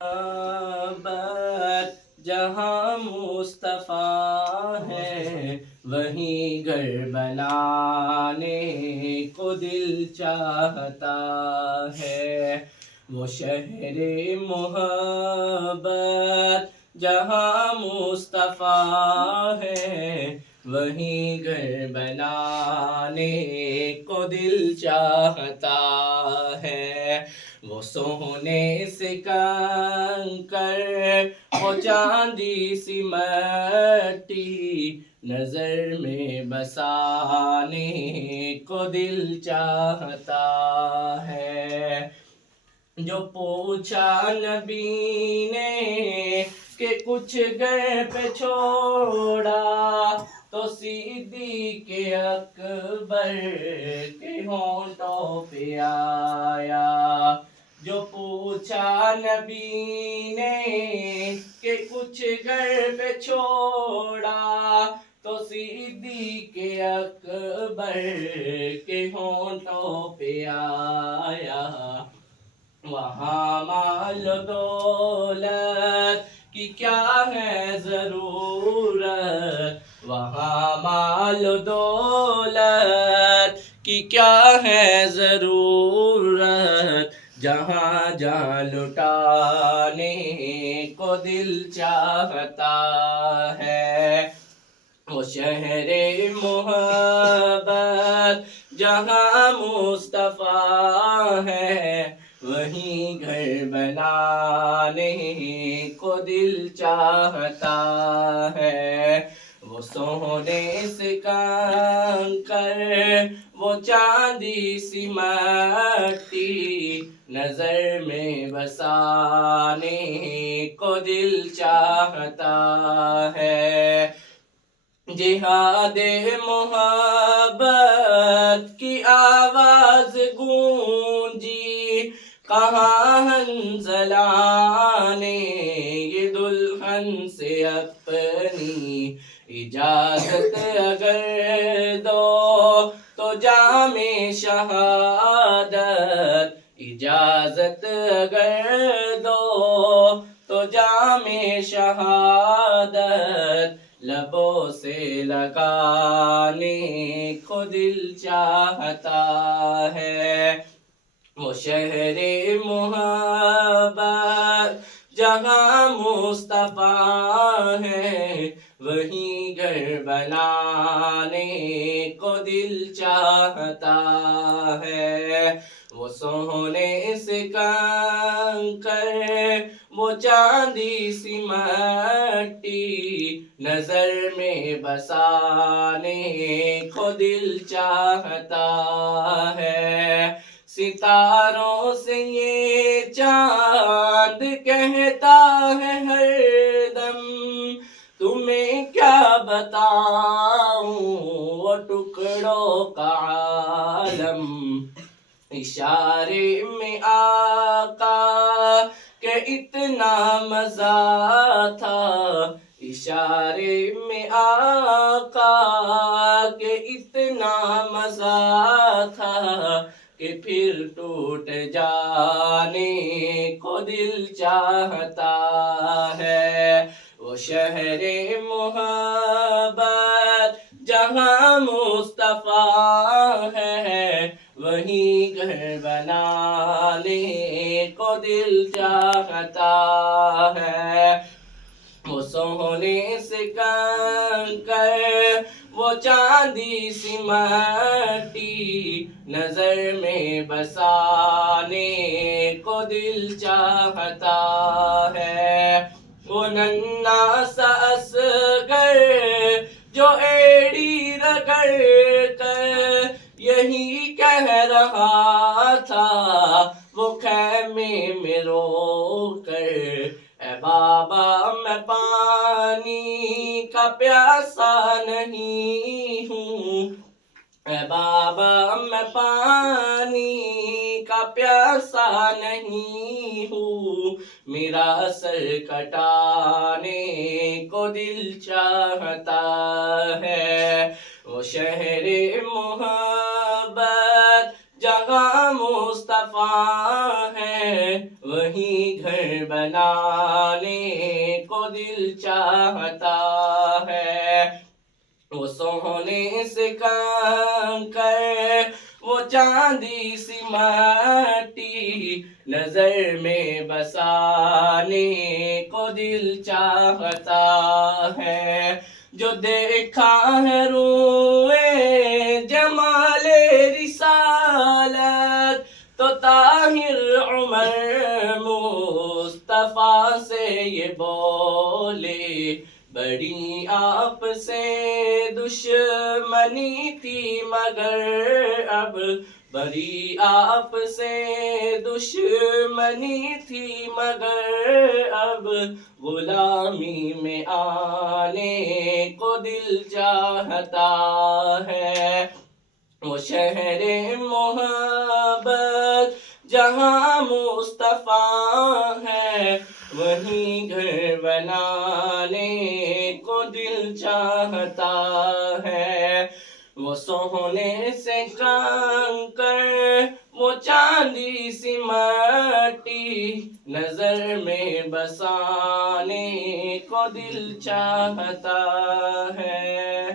محبت جہاں مصطفیٰ ہے وہیں گھر بنانے کو دل چاہتا ہے۔ وہ شہر محبت جہاں مصطفیٰ ہے وہیں گھر بنانے کو دل چاہتا ہے۔ وہ سونے سے کنکر وہ چاندی سی مٹی نظر میں بسانے کو دل چاہتا ہے۔ جو پوچھا نبی نے کہ کچھ گھر پہ چھوڑا تو صدیق اکبر کے ہونٹوں پہ آیا۔ جو پوچھا نبی نے کہ کچھ گھر پہ چھوڑا تو صدیق اکبر کے ہونٹوں پہ آیا۔ وہاں مال و دولت کی کیا ہے ضرورت، وہاں مال و دولت کی کیا ہے ضرورت، جہاں جہاں لٹانے کو دل چاہتا ہے۔ وہ شہر محبت جہاں مصطفیٰ ہے وہیں گھر بنانے کو دل چاہتا ہے۔ وہ سونے سے کنکر وہ چاندی سی مٹی نظر میں بسانے کو دل چاہتا ہے۔ جہاد محبت کی آواز گونجی کہاں حنظلہ نے یہ دلہن سے اپنی اجازت اگر دو تو جام شہادت، اجازت اگر دو تو جام شہادت لبوں سے لگانے کو دل چاہتا ہے۔ وہ شہر محبت جہاں مصطفیٰ ہے وہیں گھر بنانے کو دل چاہتا ہے۔ وہ سونے سے کنکر وہ چاندی سی مٹی نظر میں بسانے کو دل چاہتا ہے۔ ستاروں سے یہ چاند کہتا ہے ہر دم تمہیں کیا بتاؤں وہ ٹکڑوں کا عالم، اشارے میں آقا کہ اتنا مزہ تھا، اشارے میں آقا کہ اتنا مزہ تھا کہ پھر ٹوٹ جانے کو دل چاہتا ہے۔ وہ شہر محبت جہاں مصطفیٰ ہے وہیں گھر بنانے کو دل چاہتا ہے۔ وہ سونے سے کنکر وہ چاندی سی مٹی نظر میں بسانے کو دل چاہتا ہے۔ وہ ننھا سا اصغر جو ایڑی رگڑ کر یہی کہہ رہا تھا وہ خیمے میں رو کر اے بابا میں پانی کا پیاسا نہیں ہوں، اے بابا میں پانی کا پیاسا نہیں ہوں، میرا سر کٹانے کو دل چاہتا ہے۔ وہ شہر محبت جہاں جہاں مصطفیٰ ہے وہیں گھر بنانے کو دل چاہتا ہے، وہ سونے سے کنکر وہ چاندی سی مٹی نظر میں بسانے کو دل چاہتا ہے، جو دیکھا ہے روئے جمال رسالت تو طاہر عمر مصطفیٰ سے یہ بولے، بڑی آپ سے دشمنی تھی مگر اب بڑی آپ سے دشمنی تھی مگر اب غلامی میں آنے کو دل چاہتا ہے، وہ شہر محبت جہاں مصطفیٰ ہے وہیں گھر بنانے کو دل چاہتا ہے، وہ سونے سے کنکر وہ چاندی سی مٹی نظر میں بسانے کو دل چاہتا ہے۔